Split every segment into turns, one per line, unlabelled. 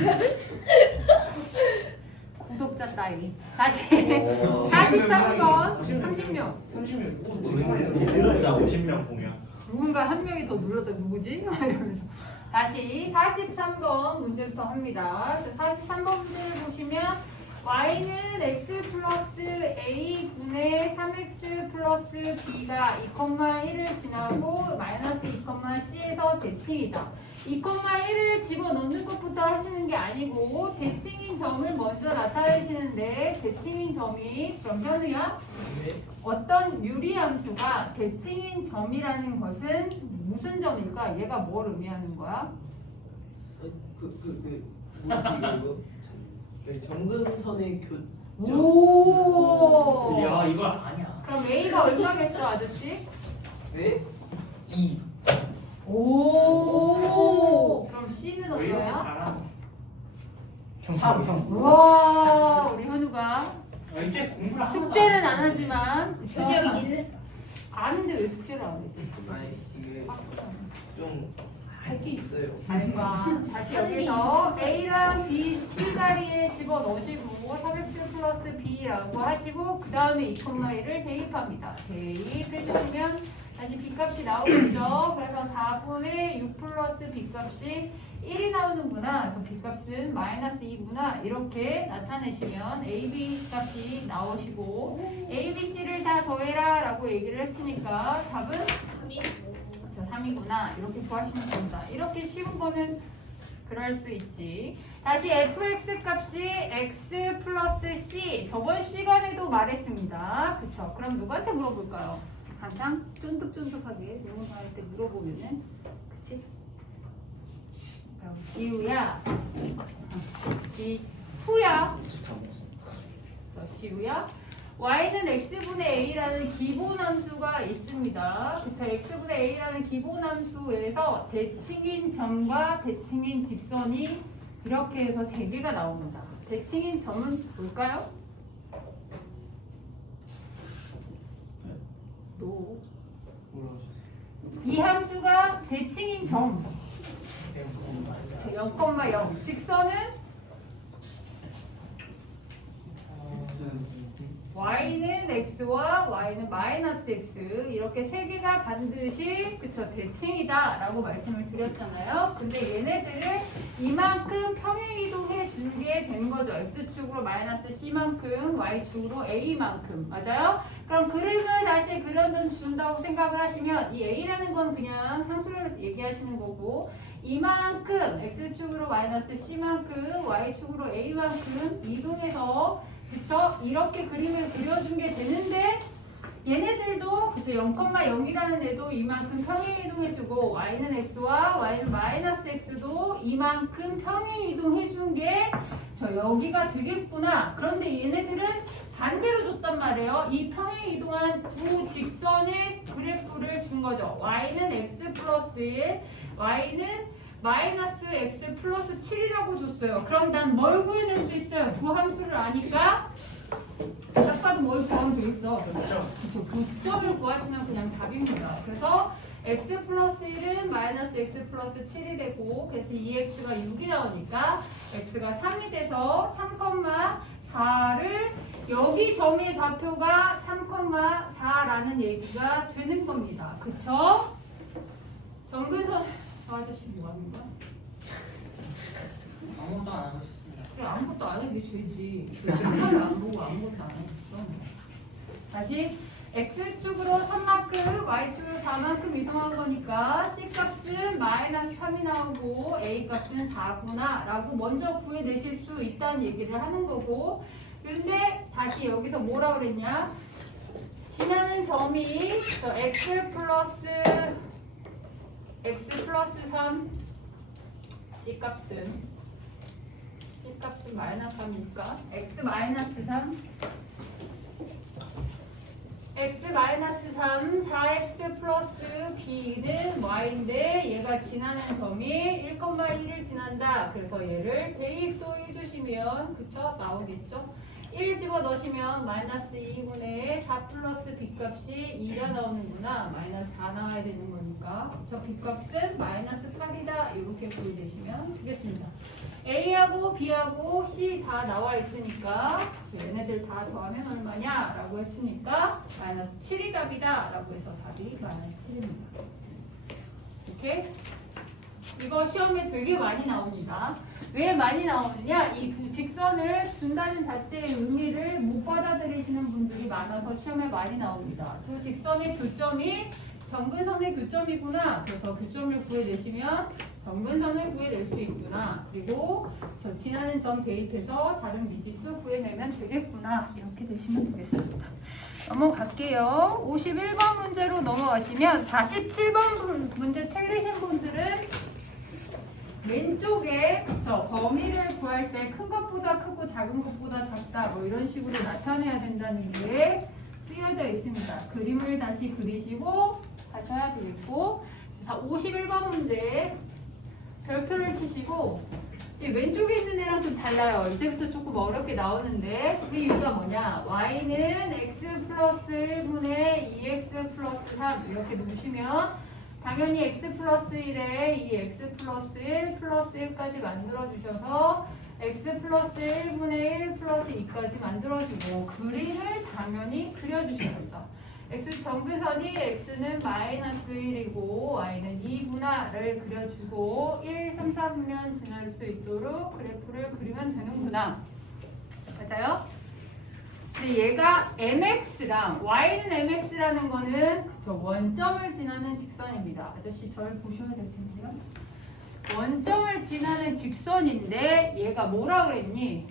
구독자 따위. 다시 43번. 30명.
30명.
구독자 50명 보면
누군가 한 명이 더 눌렀다. 누구지? 이러면서. 다시 43번 문제부터 합니다. 43번 문제를 보시면 y는 x 플러스 a 분의 3x 플러스 b가 2,1을 지나고 마이너스 2,c에서 대칭이다. 2,1을 집어넣는 것부터 하시는 게 아니고 대칭인 점을 먼저 나타내시는데 대칭인 점이 그럼 현우야 어떤 유리함수가 대칭인 점이라는 것은 무슨 점일까? 얘가 뭘 의미하는 거야?
그 그 그 뭐지 이거 그 정근선의 교
오.
야 이거 아니야
그럼 A가 얼마겠어, 아저씨?
네? 2
오. 그럼 C는
왜 이렇게
얼마야?
잘하나
3
와, 우리 현우가
아, 이제 공부를 하나
숙제는 안 하지만
근데 여기 있는
아는데 왜 숙제를 안 해?
아니 이게 좀 할 게 있어요
알바. 다시 여기서 A랑 B, C 자리에 집어넣으시고 3x 플러스 B라고 하시고 그 다음에 2,1을 대입합니다. 대입해주시면 다시 B값이 나오겠죠. 그래서 4분의 6 플러스 B값이 1이 나오는구나. 그래서 B값은 마이너스 2구나. 이렇게 나타내시면 AB 값이 나오시고 A, B, C를 다 더해라 라고 얘기를 했으니까 답은 3 저 3이구나 이렇게 구하시면 됩니다. 이렇게 쉬운 거는 그럴 수 있지. 다시 fx 값이 x 플러스 c 저번 시간에도 말했습니다. 그쵸? 그럼 누구한테 물어볼까요? 가장 쫀득쫀득하게 누군가한테 물어보면은 그치? 지우야 지후야 자, 지우야 y는 x분의 a라는 기본 함수가 있습니다. 그쵸? x분의 a라는 기본 함수에서 대칭인 점과 대칭인 직선이 이렇게 해서 세 개가 나옵니다. 대칭인 점은 뭘까요? 노.
뭐라고 하셨어요?
이 함수가 대칭인 점. 0,0. 직선은 y는 x와 y는 마이너스 x 이렇게 세 개가 반드시 그쵸 대칭이다 라고 말씀을 드렸잖아요. 근데 얘네들을 이만큼 평행 이동해 주게 된 거죠. x축으로 마이너스 c만큼 y축으로 a만큼. 맞아요? 그럼 그림을 다시 그려준다고 생각을 하시면 이 a라는 건 그냥 상수를 얘기하시는 거고 이만큼 x축으로 마이너스 c만큼 y축으로 a만큼 이동해서 그쵸? 이렇게 그림을 그려준 게 되는데 얘네들도 그쵸 0,0이라는 애도 이만큼 평행 이동해주고 y는 x와 y는 마이너스 x도 이만큼 평행 이동해준 게 저 여기가 되겠구나. 그런데 얘네들은 반대로 줬단 말이에요. 이 평행 이동한 두 직선의 그래프를 준 거죠. y는 x 플러스 1, y는 마이너스 x 플러스 7이라고 줬어요. 그럼 난 뭘 구해낼 수 있어요? 두 함수를 아니까 딱 봐도 뭘 구하면 되겠어.
그렇죠
그쵸. 교점을 구하시면 그냥 답입니다. 그래서 x 플러스 1은 마이너스 x 플러스 7이 되고 그래서 2x가 6이 나오니까 x가 3이 돼서 3,4를 여기 점의 좌표가 3,4라는 얘기가 되는 겁니다. 그쵸? 정근선 저 아저씨 뭐 하는 거야?
아무것도 안 하셨습니다
그래 아무것도 안 하는 게 죄지. 하나도 안 보고 아무것도 안 했어. 다시 x축으로 3만큼, y축으로 4만큼 이동한 거니까 c 값은 마이너스 3이 나오고 a 값은 4구나 라고 먼저 구해내실 수 있다는 얘기를 하는 거고 근데 다시 여기서 뭐라 그랬냐 지나는 점이 저 x 플러스 x 플러스 3 c 값은 C 값은 마이너스 3이니까 x 마이너스 3 x 마이너스 3 4x 플러스 b는 y인데 얘가 지나는 점이 1,1을 지난다. 그래서 얘를 대입도 해주시면 그쵸? 나오겠죠 1 집어넣으시면 마이너스 2분의 4 플러스 b값이 2가 나오는구나. 마이너스 4 나와야 되는 거니까. 저 b값은 마이너스 8이다. 이렇게 구해내시면 되겠습니다. A하고 B하고 C 다 나와 있으니까 얘네들 다 더하면 얼마냐? 라고 했으니까 마이너스 7이 답이다. 라고 해서 답이 마이너스 7입니다. 이렇게 이거 시험에 되게 많이 나옵니다. 왜 많이 나오느냐? 이 두 직선을 준다는 자체의 의미를 못 받아들이시는 분들이 많아서 시험에 많이 나옵니다. 두 직선의 교점이 정근선의 교점이구나. 그래서 교점을 구해내시면 정근선을 구해낼 수 있구나. 그리고 저 지나는 점 대입해서 다른 미지수 구해내면 되겠구나. 이렇게 되시면 되겠습니다. 넘어갈게요. 51번 문제로 넘어가시면 47번 문제 틀리신 분들은 왼쪽에 저 범위를 구할 때 큰 것보다 크고 작은 것보다 작다 뭐 이런 식으로 나타내야 된다는 게 쓰여져 있습니다. 그림을 다시 그리시고 하셔야 되겠고 자 51번 문제 별표를 치시고 이 왼쪽에 있는 애랑 좀 달라요. 이제부터 조금 어렵게 나오는데 그 이유가 뭐냐? y는 x 플러스 1분의 2x 플러스 3 이렇게 놓으시면 당연히 x 플러스 1에 이 x 플러스 1 플러스 1까지 만들어주셔서 x 플러스 1분의 1 플러스 2까지 만들어주고 그림을 당연히 그려주셔야죠. x 정근선이 x는 마이너스 1이고 y는 2구나를 그려주고 1, 3, 4분면 지날 수 있도록 그래프를 그리면 되는구나. 맞아요? 근데 얘가 mx랑 y는 mx라는 거는 저 원점을 지나는 직선입니다. 아저씨 저를 보셔야 될 텐데요. 원점을 지나는 직선인데 얘가 뭐라 그랬니?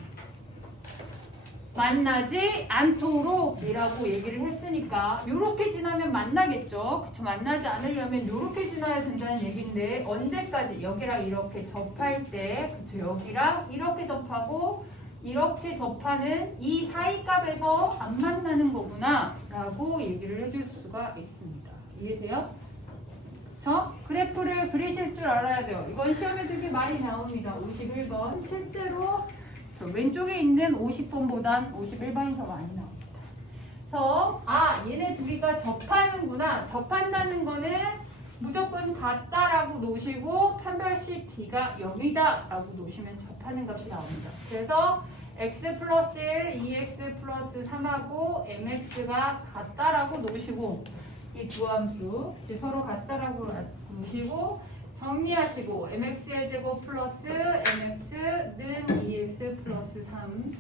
만나지 않도록이라고 얘기를 했으니까 이렇게 지나면 만나겠죠. 그쵸? 만나지 않으려면 이렇게 지나야 된다는 얘기인데 언제까지 여기랑 이렇게 접할 때 그쵸? 여기랑 이렇게 접하고 이렇게 접하는 이 사이 값에서 안 만나는 거구나 라고 얘기를 해줄 수가 있습니다. 이해돼요? 저 그래프를 그리실 줄 알아야 돼요. 이건 시험에 되게 많이 나옵니다. 51번. 실제로 저 왼쪽에 있는 50번보단 51번이 더 많이 나옵니다. 그래서 아 얘네 둘이가 접하는구나. 접한다는 거는 무조건 같다라고 놓으시고 판별식 D가 0이다라고 놓으시면 접 하는 값이 나옵니다. 그래서 x 플러스 1, 2x 플러스 3하고 mx가 같다라고 놓으시고 이 두 함수 서로 같다라고 놓으시고 정리하시고 mx의 제곱 플러스 mx는 2x 플러스 3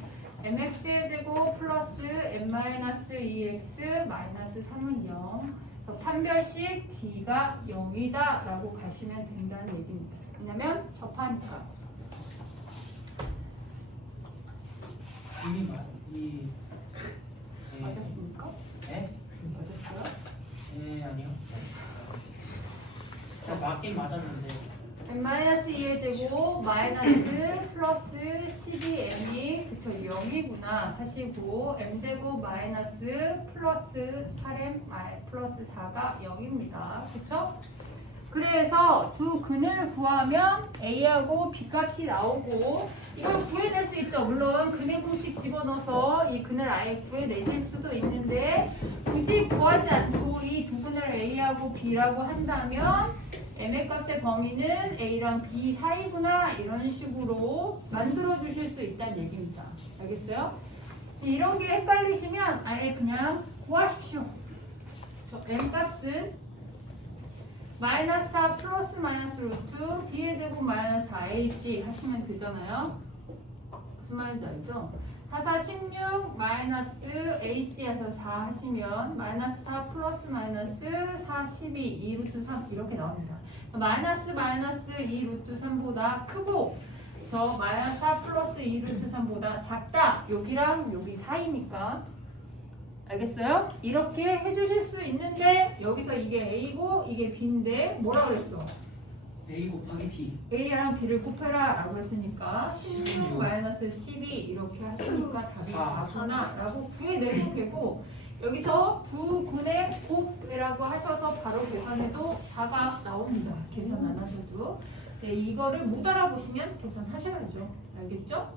mx의 제곱 플러스 n-2x 마이너스 3은 0 그래서 판별식 d가 0이다 라고 가시면 된다는 얘기입니다. 왜냐면 접하니까
이. 예.
맞았습니까?
예?
맞았어요?
예, 아니요. 저 맞긴 맞았는데.
n-2의 제곱 마이너스 플러스 12m이 그쵸 0이구나 하시고 m제곱 마이너스 플러스 8m 마이 플러스 4가 0입니다 그쵸? 그래서 두 근을 구하면 a하고 b 값이 나오고 이걸 구해낼 수 있죠 물론 근의 공식 집어넣어서 이 근을 아예 구해내실 수도 있는데 굳이 구하지 않고 이 두 근을 a하고 b라고 한다면 m의 값의 범위는 a랑 b 사이구나 이런 식으로 만들어 주실 수 있다는 얘기입니다. 알겠어요? 이런 게 헷갈리시면 아예 그냥 구하십시오. 저 m 값은 마이너스 4 플러스 마이너스 루트 b의 제곱 마이너스 4ac 하시면 되잖아요. 무슨 말인지 알죠? 4, 16 마이너스 AC에서 4 하시면 마이너스 4 플러스 마이너스 4, 12, 2 루트 3 이렇게 나옵니다. 마이너스 마이너스 2 루트 3보다 크고 저 마이너스 4 플러스 2 루트 3보다 작다. 여기랑 여기 사이니까 알겠어요? 이렇게 해주실 수 있는데 여기서 이게 A고 이게 B인데 뭐라 그랬어?
A 곱하기 B.
A랑 B를 곱해라 라고 했으니까 16 마이너스 12 이렇게 하시니까 답이
사.
4구나 라고 구해내도 되고 여기서 두 군의 곱이라고 하셔서 바로 계산해도 4가 나옵니다. 계산 안 하셔도 네, 이거를 못 알아보시면 계산하셔야죠. 알겠죠?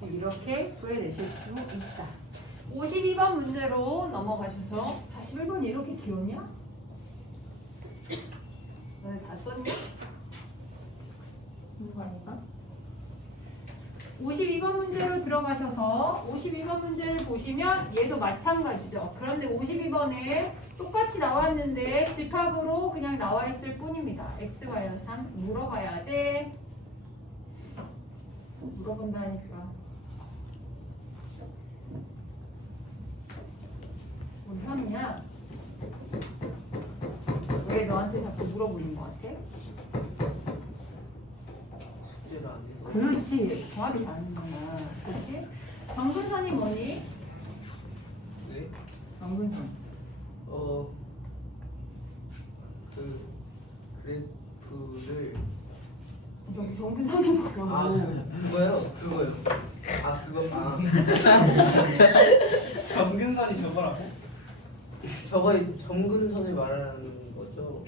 네, 이렇게 구해내실 수 있다. 52번 문제로 넘어가셔서 41번이 이렇게 귀엽냐? 오늘 다 썼니? 누가 아닌가? 52번 문제로 들어가셔서 52번 문제를 보시면 얘도 마찬가지죠. 그런데 52번에 똑같이 나왔는데 집합으로 그냥 나와 있을 뿐입니다. x y 3 물어봐야지. 물어본다니까. 뭔 현이야? 왜 너한테 자꾸 물어보는 것 같아?
숙제를 안 해서.
그렇지. 정확히 아는 거야. 그렇지? 정근선이 뭐니?
네?
정근선.
어, 그 그래프를
정, 정근선이 뭐라고?
아 그- 그거요 그거요 아 그거 아
정근선이 저거라고?
저거 점근선을 말하는 거죠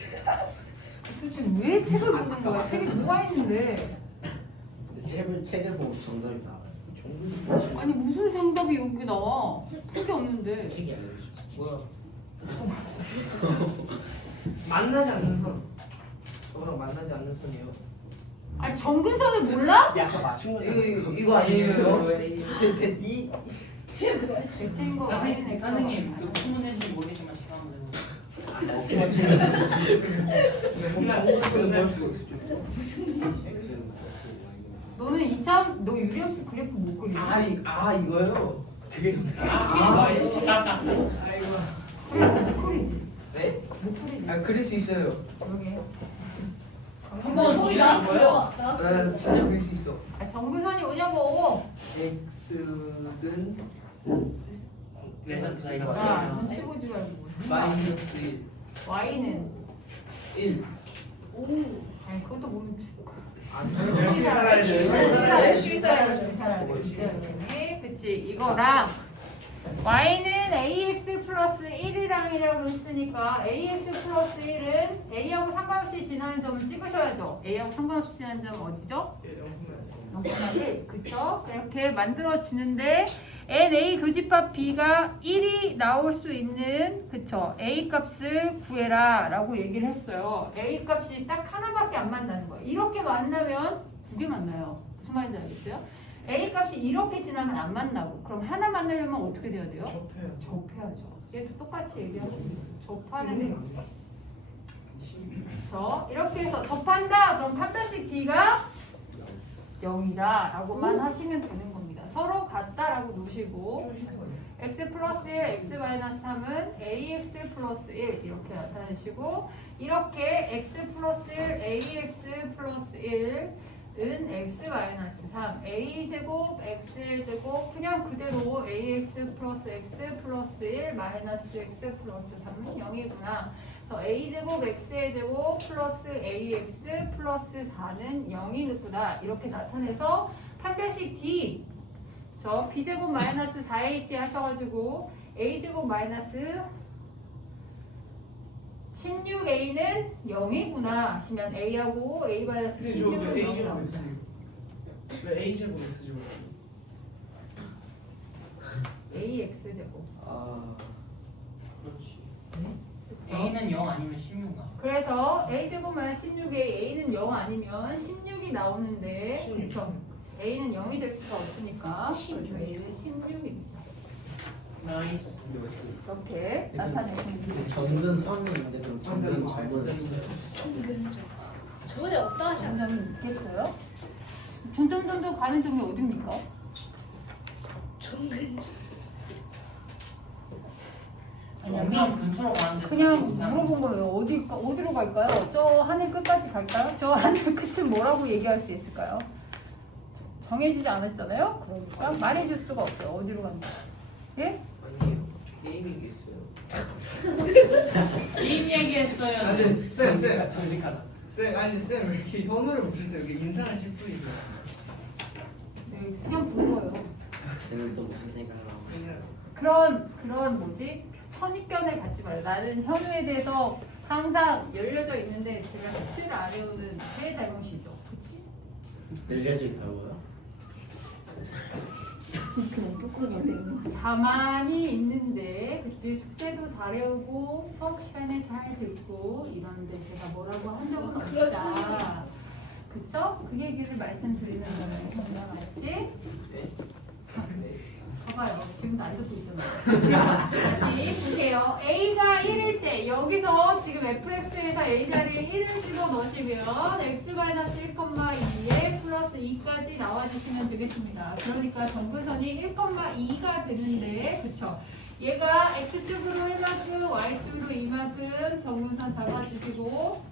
도대체 왜 책을 보는 거야? 책이 뭐가 있는데?
근데 책을 책을 보고 정답이 나와요.
점근선
아니 무슨 정답이 여기 나와? 풀게 없는데.
책이 알려주죠.
뭐야 만나지 않는 선 저거랑 만나지 않는 선이요
아니 정근선을 몰라?
야, 아까 맞춘
이거 이거, 이거 아니에요 대- 대- 이
거
선생님, 선생님 그 무슨 문제인지 모르겠지만 제가 한번 해볼게요.
너는 이참 너 유리함수 그래프 못 그려?
아, 이, 아 이거요 그게
아, 아 이씨.
아이고
그래 못 그리지.
네?
못 그리지.
아 그릴 수 있어요
그러게.
한번
거기 나왔어
뭐야?
나왔어
나 진짜 그릴 수 있어
아, 정근선이 뭐냐고.
x 는
레전드 사이가
자,
틀리면
눈치 보지 말고.
마이너스 1
y는
1
오. 아니 그것도 보면
열심히 살아야지
열심히 살아야지.
열심히 살아야지. 네, 그치 이거랑 y는 ax 플러스 1이랑 이라고 했으니까 ax 플러스 1은 a하고 상관없이 지나는 점을 찍으셔야죠. a하고 상관없이 지나는 점은 어디죠? 0,1 그쵸? 그렇게 만들어지는데 NA 교집합 B가 1이 나올 수 있는 그쵸? A 값을 구해라 라고 얘기를 했어요 A 값이 딱 하나밖에 안 만나는 거예요 이렇게 만나면 두 개 만나요 무슨 말인지 알겠어요? A 값이 이렇게 지나면 안 만나고 그럼 하나 만나려면 어떻게 돼야 돼요?
접해요
접해야죠 얘도 똑같이 얘기하고 접하는 애 그쵸? 이렇게 해서 접한다 그럼 판별식 D가 0이다 라고만 하시면 되는 겁니다. 서로 같다라고 놓으시고 x 플러스 1, x 마이너스 3은 ax 플러스 1 이렇게 나타내시고 이렇게 x 플러스 1, ax 플러스 1은 x 마이너스 3 a 제곱 x 제곱 그냥 그대로 ax 플러스 x 플러스 1 마이너스 x 플러스 3은 0이구나. 그래서 a 제곱 x의 제곱 플러스 ax 플러스 4는 0이구나. 이렇게 나타내서 판별식 D 저 b 제곱 마이너스 4ac 하셔가지고 a 제곱 마이너스 16a는 0이구나 하시면 a하고 a 마이너스
근데 저
16은
왜
0이
A제곱
나옵니다.
X제곱 왜 A제곱 X제곱
ax 제곱
아
그렇지.
그쵸?
A는 0 아니면 16가.
그래서 a 제곱 마이너스 16에 a는 0 아니면 16이 나오는데
16.
그쵸? A는 0이 될 수가 없으니까 a는 16입니다.
나이스.
이렇게 됩니다.
정근 선이 있는데 그럼 정근 점은
저번에 없다 하지 않나?
점점 있겠어요? 점점 점점 가는 점이 어딥니까?
종근
점점 근처로 가는데
그냥 물어본 거예요. 어디 어디로 갈까요? 저 하늘 끝까지 갈까요? 저 하늘 끝은 뭐라고 얘기할 수 있을까요? 정해지지 않았잖아요. 그러니까 말해줄 수가 없어요. 어디로 간다. 예?
아니에요 게임이 있어요
게임 얘기했어요.
아, 쌤, 쌤, 쌤.
정직하다.
쌤 아니 쌤 왜 이렇게 현우를 보실 때 이렇게 인상을 찌푸리세요
네, 그냥 본 거예요.
쟤는 또 무슨 생각을 하고 있어?
그냥
그런 그런 뭐지 선입견을 갖지 말아요. 나는 현우에 대해서 항상 열려져 있는데 제가 학습을 안 해오는 제 잘못이죠. 그렇지?
열려져 있다고요?
그냥 뚜껑이 열려 가만히 있는데 그치 숙제도 잘 해오고 수업 시간에 잘 듣고 이런데 제가 뭐라고 한 적은 없다. 그쵸? 그 얘기를 말씀드리는 거예요. 정리와 같이. 봐봐요. 지금 알려도 있잖아요. 다시 보세요. A가 1일 때 여기서 지금 fx에서 A 자리에 1을 집어 넣으시면 x-1,2에 플러스 2까지 나와주시면 되겠습니다. 그러니까 정근선이 1,2가 되는데 그쵸? 얘가 x축으로 1만큼 y축으로 2만큼 정근선 잡아주시고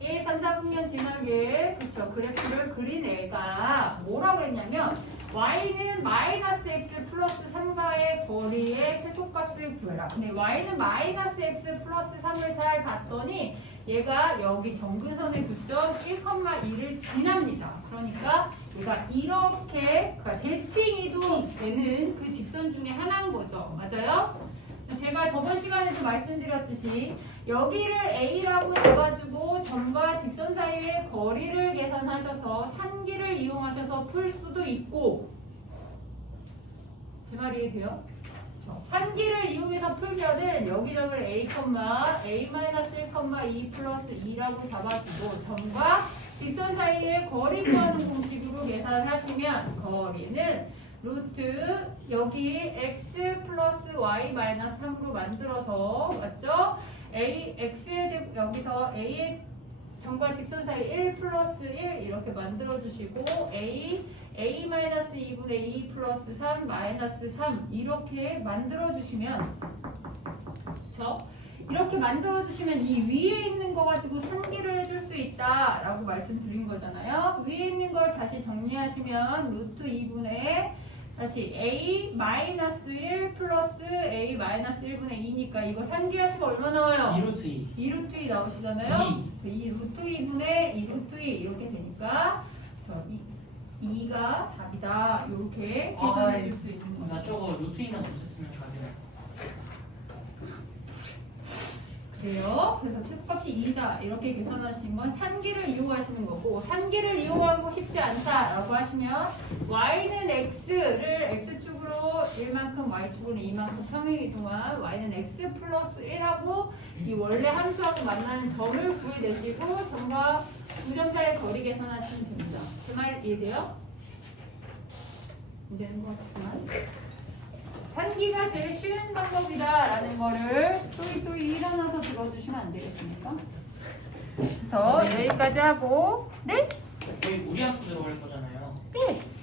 1, 3, 4분면 지나게 그쵸 그래프를 그린 애가 뭐라 그랬냐면 y는 마이너스 x 플러스 3과의 거리의 최소값을 구해라. 근데 y는 마이너스 x 플러스 3을 잘 봤더니 얘가 여기 정근선의 구점 1,2를 지납니다. 그러니까 얘가 이렇게 그러니까 대칭 이동되는 그 직선 중에 하나인 거죠. 맞아요? 제가 저번 시간에도 말씀드렸듯이 여기를 A라고 잡아주고 점과 직선 사이의 거리를 계산하셔서 산기를 이용하셔서 풀 수도 있고 제 말이? 그쵸. 산기를 이용해서 풀면은 여기 점을 A, A-1,2 플러스 2라고 잡아주고 점과 직선 사이의 거리 구하는 공식으로 계산하시면 거리는 루트 여기 x 플러스 y 마이너스 3으로 만들어서 맞죠? A x의 제 여기서 a의 점과 직선 사이 1 플러스 1 이렇게 만들어 주시고 a a 마이너스 2분의 2 플러스 3 마이너스 3 이렇게 만들어 주시면 그쵸? 이렇게 만들어 주시면 이 위에 있는 거 가지고 산기를 해줄 수 있다라고 말씀드린 거잖아요. 위에 있는 걸 다시 정리하시면 루트 2분의 다시 a 마이너스 1 플러스 a 마이너스 1분의 2니까 이거 산기하시면 얼마 나와요?
2루트 2
2 루트 2 나오시잖아요. 그2 루트 2분의 2 루트 2 이렇게 되니까 저 2, 가 답이다. 이렇게 계산해 줄 수 있는 거죠.
나 저거 루트 2만 없었으면 답이 네
그래요. 그래서 최소값이 2다. 이렇게 계산하신 건 산기를 이용하시는 거고 산기를 이용하고 싶지 않다라고 하시면 y는 x를 x축으로 1만큼 y축으로 2만큼 평행이 동안 y는 x 플러스 1하고 이 원래 함수하고 만나는 점을 구해내시고 점과 두 점 사이의 거리 계산하시면 됩니다. 그 말 이해돼요? 이제는 것 같지만 산기가 제일 쉬운 방법이다라는 거를 또이또이 일어나서 들어주시면 안 되겠습니까? 그래서 여기까지 하고 네?
거의 우리 함수 들어갈 거잖아요
네.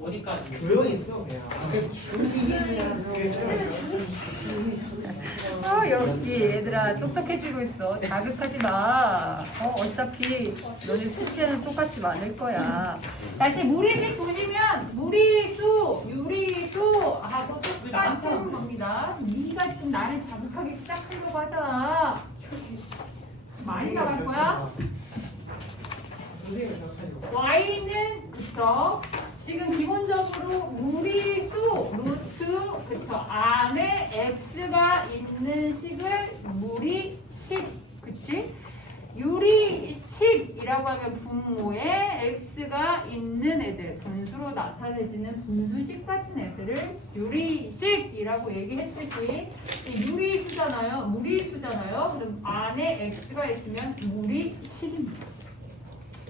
어디까지?
조용히 있어 그냥.
어. 역시 얘들아 똑똑해지고 있어. 자극하지 마. 어, 어차피 너네 숙제는 똑같이 많을 거야. 다시 무리식 보시면 무리수 유리수 하고 똑같은 겁니다. 네가 지금 나를 자극하기 시작하려고 하잖아 많이 나갈 거야?
선생님
y는 그쵸 지금 기본적으로 무리수 루트 그쵸 안에 x가 있는 식을 무리식 그치? 유리식이라고 하면 분모에 x가 있는 애들 분수로 나타내지는 분수식 같은 애들을 유리식이라고 얘기했듯이 이 유리수잖아요 무리수잖아요. 그럼 안에 x가 있으면 무리식입니다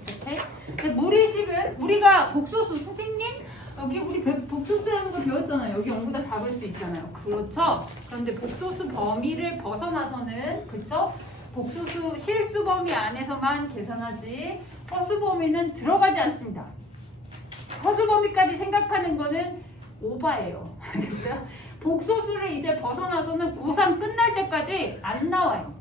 이렇게. 근데 무리식은 우리가 복소수 선생님 여기 우리 배- 복소수라는 거 배웠잖아요. 여기 0보다 작을 수 있잖아요. 그렇죠? 그런데 복소수 범위를 벗어나서는 그렇죠? 복소수 실수 범위 안에서만 계산하지 허수 범위는 들어가지 않습니다. 허수 범위까지 생각하는 거는 오바예요. 복소수를 이제 벗어나서는 고3 끝날 때까지 안 나와요.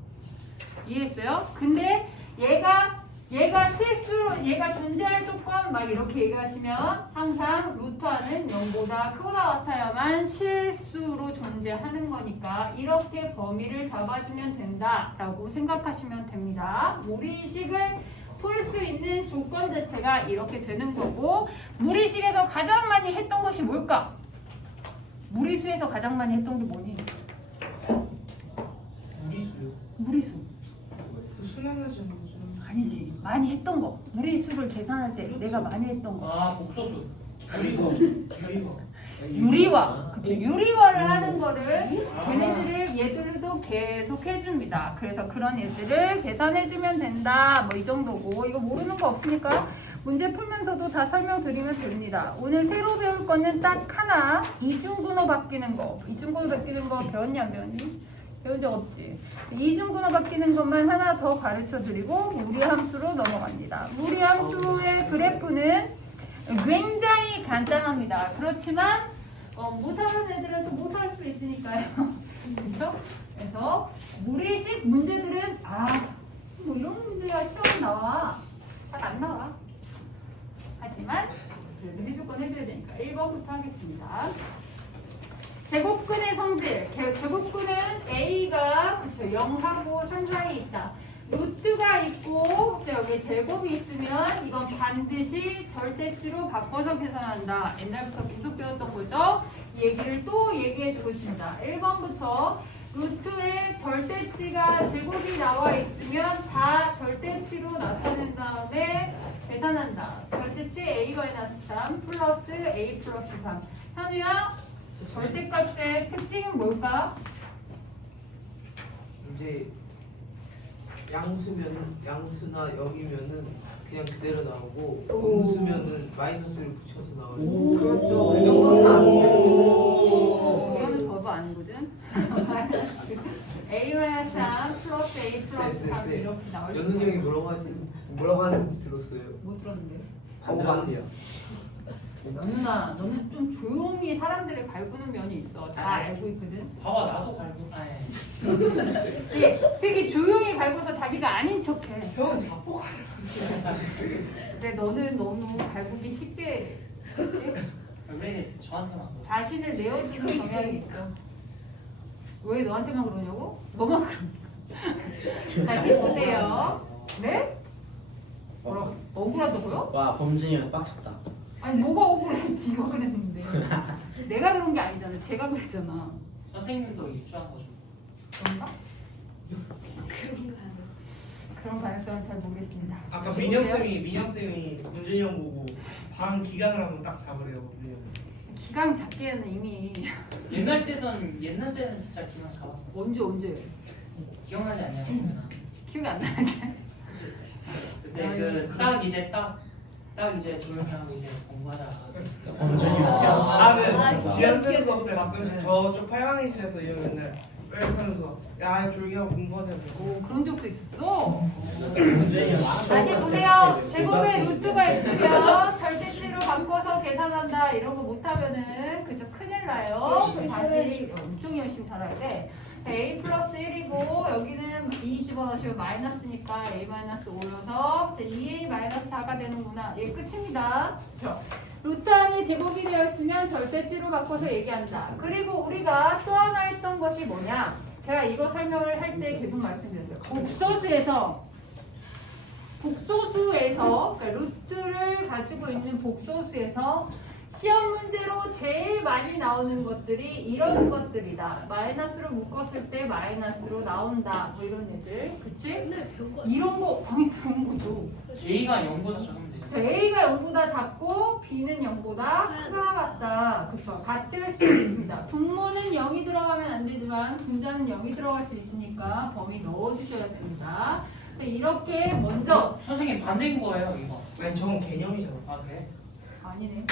이해했어요? 근데 얘가 얘가 실수로 얘가 존재할 조건 막 이렇게 얘기하시면 항상 루트는 0보다 크거나 같아야만 실수로 존재하는 거니까 이렇게 범위를 잡아주면 된다라고 생각하시면 됩니다. 무리식을 풀 수 있는 조건 자체가 이렇게 되는 거고 무리식에서 가장 많이 했던 것이 뭘까? 무리수에서 가장 많이 했던 게 뭐니?
무리수요
무리수.
순환하지 않는 거죠.
아니지 많이 했던 거 무리수를 계산할 때 내가 많이 했던 거
아 복소수
결이거 결이거.
유리화. 그쵸. 유리화를 하는 거를 걔네들을 얘들도 계속 해줍니다. 그래서 그런 애들을 계산해주면 된다. 뭐 이 정도고. 이거 모르는 거 없으니까 문제 풀면서도 다 설명드리면 됩니다. 오늘 새로 배울 거는 딱 하나. 이중근호 바뀌는 거. 이중근호 바뀌는 거 배웠냐, 안 배웠니? 배운 적 없지. 이중근호 바뀌는 것만 하나 더 가르쳐 드리고 무리함수로 넘어갑니다. 무리함수의 그래프는 굉장히 간단합니다. 그렇지만 어, 못하는 애들은 또 못할 수 있으니까요. 그렇죠? 그래서 무리식 문제들은 아, 뭐 이런 문제가 시험 나와. 잘 안 나와. 하지만 그래도 해줄 건 해줘야 되니까 1번부터 하겠습니다. 제곱근의 성질. 개- 제곱근은 A가 그쵸 0하고 3 사이에 있다. 루트가 있고 그쵸, 여기 제곱이 있으면 이건 반드시 절대치로 바꿔서 계산한다. 옛날부터 계속 배웠던 거죠. 이 얘기를 또 얘기해 주고 있습니다. 1번부터 루트에 절대치가 제곱이 나와 있으면 다 절대치로 나타낸 다음에 계산한다. 절대치 A-3 플러스 A 플러스 3. 현우야, 절대값의 특징은 뭘까?
이제 양수면 양수나 여기면은 그냥 그대로 나오고
오.
음수면은 마이너스를 붙여서 나와요.
그렇죠.
그 정도는 안
이거는 법이 아니거든. A-3 플러스 A 플러스 3
네, 네, 네.
이렇게 나올
연훈이 형이 뭐라고 하시 뭐라고 하는지 들었어요.
못 들었는데.
바보 같아요.
연우나, 너는 좀 조용히 사람들을 갈구는 면이 있어. 다 알고 있거든.
봐봐 나도 갈고 아니
되게, 되게 조용히 갈고서 자기가 아닌 척해.
형은 자포가.
근데 너는 너무 갈구기 쉽게, 그렇지?
왜 저한테만 그래?
자신을 내어주는 경향이 있어. 왜 너한테만 그러냐고? 너만 그런 다시 보세요. 네? 뭐라 억울하다고요?
와 범준이가 빡쳤다.
아니 뭐가 억울해? 네가 그랬는데. 내가 그런 게 아니잖아. 제가 그랬잖아.
선생님도 입주한 거죠
그런가? 그런 가능성은 잘 모르겠습니다.
아까 민영 쌤이 민영 쌤이 문준이 형 보고 방 기강을 한번 딱 잡으래요. 문준이 형.
기강 잡기에는 이미
옛날 때는 옛날 때는 진짜 기억 잡았어
언제 언제
기억나지 않냐 정연아
기억이 안 나는데.
그때 그 딱 이제 딱 딱 이제 조용하고 이제 공부하다가
범준이가
아,
아,
네. 지한
기억,
쌤 수업 때 가끔씩 저쪽 팔강의실에서 이런 맨날 하면서 야 조용히 하고 공부하세요.
오 그런 적도 있었어. 다시 보세요. 제곱에 루트가 있으면 절대치로 바꿔서 계산한다 이런 거 못하면은 그저 큰일 나요.
열심히
다시. 엄청 열심히 살아야 돼. A 플러스 1이고 여기는 2 집어넣으시면 마이너스니까 a 마이너스 5여서 2a 마이너스 4가 되는구나. 예 끝입니다. 그렇죠? 루트 안이 제곱이 되어 있으면 절대치로 바꿔서 얘기한다. 그리고 우리가 또 하나 했던 것이 뭐냐? 제가 이거 설명을 할 때 계속 말씀드렸어요. 복소수에서 복소수에서 그러니까 루트를 가지고 있는 복소수에서 시험 문제로 제일 많이 나오는 것들이 이런 것들이다. 마이너스로 묶었을 때 마이너스로 나온다. 뭐 이런 애들. 그치?
옛날에 배운 거
이런 거 당연히 배운 거죠.
A가 0보다 적으면 되죠
저 A가 0보다 작고 B는 0보다 크다 같다. 그쵸? 같을 수 있습니다. 분모는 0이 들어가면 안 되지만 분자는 0이 들어갈 수 있으니까 범위 넣어주셔야 됩니다. 자, 이렇게 먼저
선생님 반대인 거예요 이거
아니 저건 개념이잖아.
아 그래?
아니네.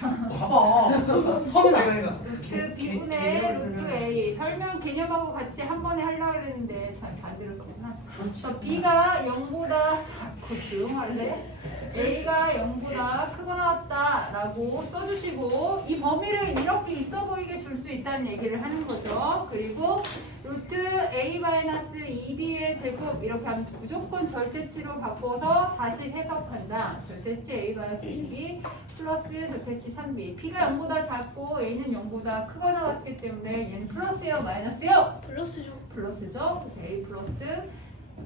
봐봐 선은
그
B분의 루트 A 설명 개념하고 같이 한 번에 하려고 했는데 잘 반대로 썼구나. 저 B가 0보다 작고 조용할래? A가 0보다 크거나 같다라고 써주시고 이 범위를 이렇게 있어 보이게 줄 수 있다는 얘기를 하는 거죠. 그리고 루트 A-2B의 제곱 이렇게 하면 무조건 절대치로 바꿔서 다시 해석한다. 절대치 A-2B 플러스 절대치 3B P가 0보다 작고 A는 0보다 크거나 같기 때문에 얘는 플러스예요 마이너스예요?
플러스죠.
플러스죠. A 플러스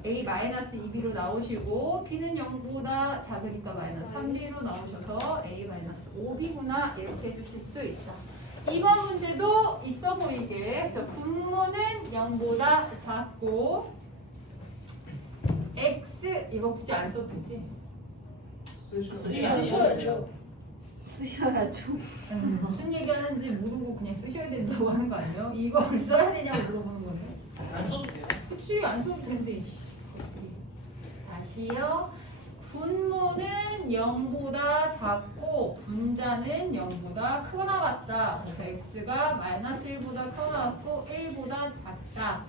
A 마이너스 2B로 나오시고 P는 0보다 작으니까 마이너스 3B로 나오셔서 A 마이너스 5B구나 이렇게 해주실 수 있다. 이번 문제도 있어 보이게 저 분모는 0보다 작고 X 이거 굳이 안 써도 되지?
쉬워. 쓰셔야죠.
아니, 무슨 얘기하는지 모르고 그냥 쓰셔야 된다고 하는 거 아니에요? 이걸 써야 되냐고 물어보는 거네.
안 써도 돼요.
그치 안 써도 되는데. 다시요. 분모는 0보다 작고 분자는 0보다 크거나 같다. 그래서 x가 마이너스 1보다 크거나 같고 1보다 작다.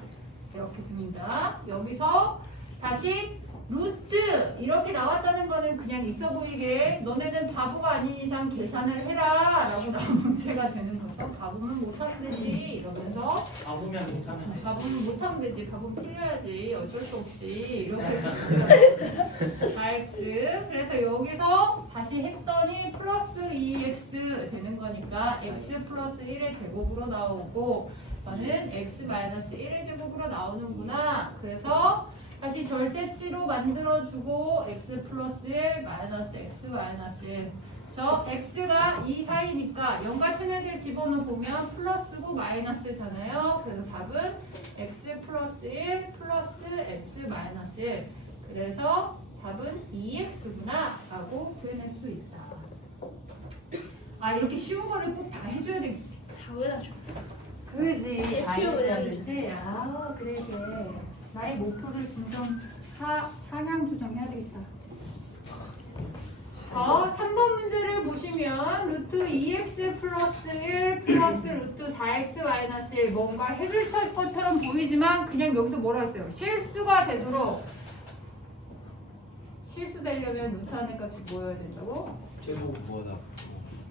이렇게 됩니다. 여기서 다시 루트 이렇게 나왔다는 거는 그냥 있어 보이게 너네는 바보가 아닌 이상 계산을 해라. 라고 나온 문제가 되는 거 죠 바보면 못하면 되지 이러면서
가보면 못하면 돼.
가보면 못하면 되지. 가보면 틀려야지. 어쩔 수 없지. 이렇게 x 그래서 여기서 다시 했더니 플러스 2x 되는 거니까 x 플러스 1의 제곱으로 나오고 저는 x 마이너스 1의 제곱으로 나오는구나. 그래서 다시 절대치로 만들어주고 x 플러스 1 마이너스 x 마이너스 1 저 x가 이 사이니까 0 같은 애들 집어넣어 보면 플러스고 마이너스잖아요. 그래서 답은 x 플러스 1 플러스 x 마이너스 1. 그래서 답은 2x구나 라고 표현할 수 있다. 아 이렇게 쉬운 거를 꼭 다 해줘야 돼.
당연하죠.
그지. 다 해줘야 되지. 아 그래 그래. 나의 목표를 점점 하, 상향 조정해야 되겠다. 자, 3번 문제를 보시면 루트 2x 플러스 1 플러스 루트 4x 마이너스 1 뭔가 해줄 것처럼 보이지만 그냥 여기서 뭐라 했어요? 실수가 되도록 실수 되려면 루트 안에 값이 뭐여야 된다고?
제곱 뭐다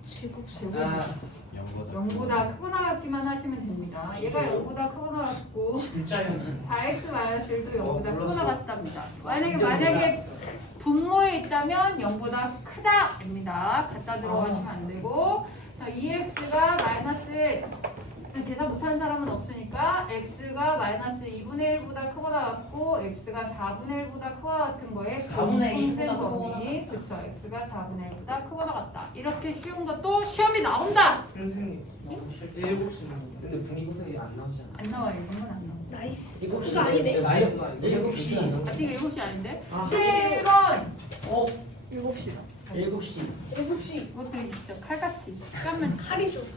지급수.
아,
영보다
0보다 크거나 같기만 하시면 됩니다. 얘가 0보다 크거나 같고
진짜요는
4x 마이너스 1도
어,
0보다
몰랐어.
크거나 같답니다. 만약에 만약에 분모에 있다면 0보다 크다입니다. 갖다 들어가시면 안 되고. 자, 2x가 마이너스 계산 못하는 사람은 없으니까 x가 마이너스 2분의 1보다 크거나 같고 x가 4분의 1보다 크거나 같은 거에
4분의 1 보다
공통된
크거나
범위. 그렇죠. x가 4분의 1보다 크거나 같다. 이렇게 쉬운 것도 시험이 나온다.
선생님
너무 싫다.
일곱 시면
근데 분위기고생이 안 나오잖아.
안 나와요. 이건 안 나와
나이스.
일곱 시.
그거 아니네.
네, 나이스. 일곱 시.
아 지금 7시 아닌데?
아,
7번
어,
7시다
일곱 시.
7시. 어?
이것들이 진짜 칼같이 시간만
칼이 좋지.